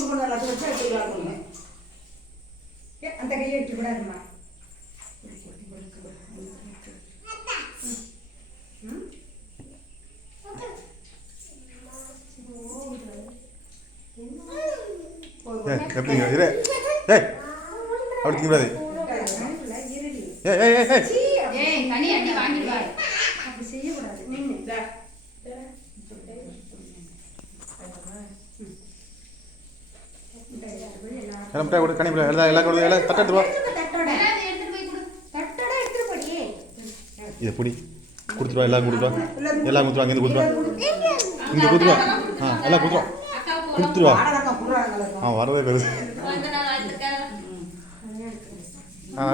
கொடுக்கணும் எல்லாத்தையும் வச்சு எடுத்துக்கலாம்னு அந்த கையை எடுத்து கூடாதுமா. எப்படிங்க இரு ஏய் அப்படி திங்கக்கூடாது. ஏய் ஏய் ஏய் ஏய் கனி அடி வாங்கிடுவா. அப்படி செய்யக்கூடாது. எல்லாம் முட்டை கொடு கனி எல்லாம் கொடுத்து எல்லாம் தட்டு வா. இதை பொடி கொடுத்துருவா எல்லாம் கொடுத்துருவா எல்லாம் கொடுத்துருவா இங்கே கொடுத்துருவா இங்கே கொடுத்துருவா எல்லாம் கொடுத்துருவா கொடுத்துருவா. வரவே பெருசு.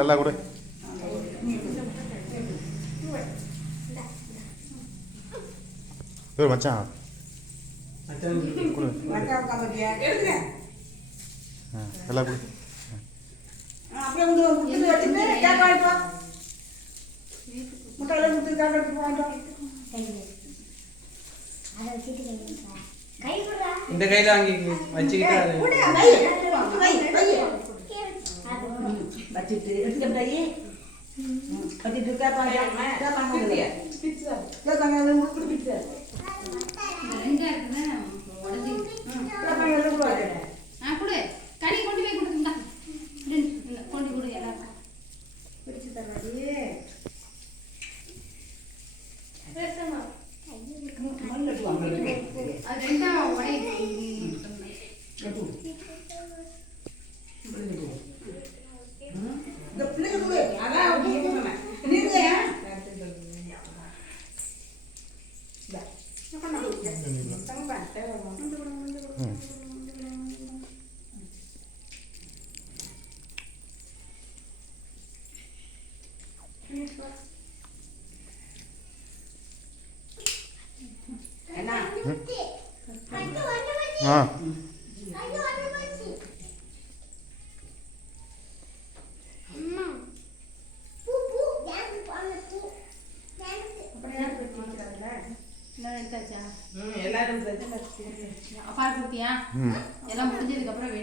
எல்லாம் கொடு. மச்சான் கொடு எல்லாம் கொடு. இந்த கையில வாங்கி வச்சுக்கிட்டு வச்சுட்டு எடுத்துக்கிட்டாயே வச்சுட்டு கொடு கனி கொண்டு போய் கொடுத்துருந்தா கொண்டு கொடு எல்லாருக்கும் பிடிச்சு தர்றாடியே. அது ரெண்டாம் உடை இந்த பிள்ளைங்க கூட அதான் நீங்க அப்பா கொடுத்தியா எல்லாம் முடிஞ்சதுக்கு அப்புறம்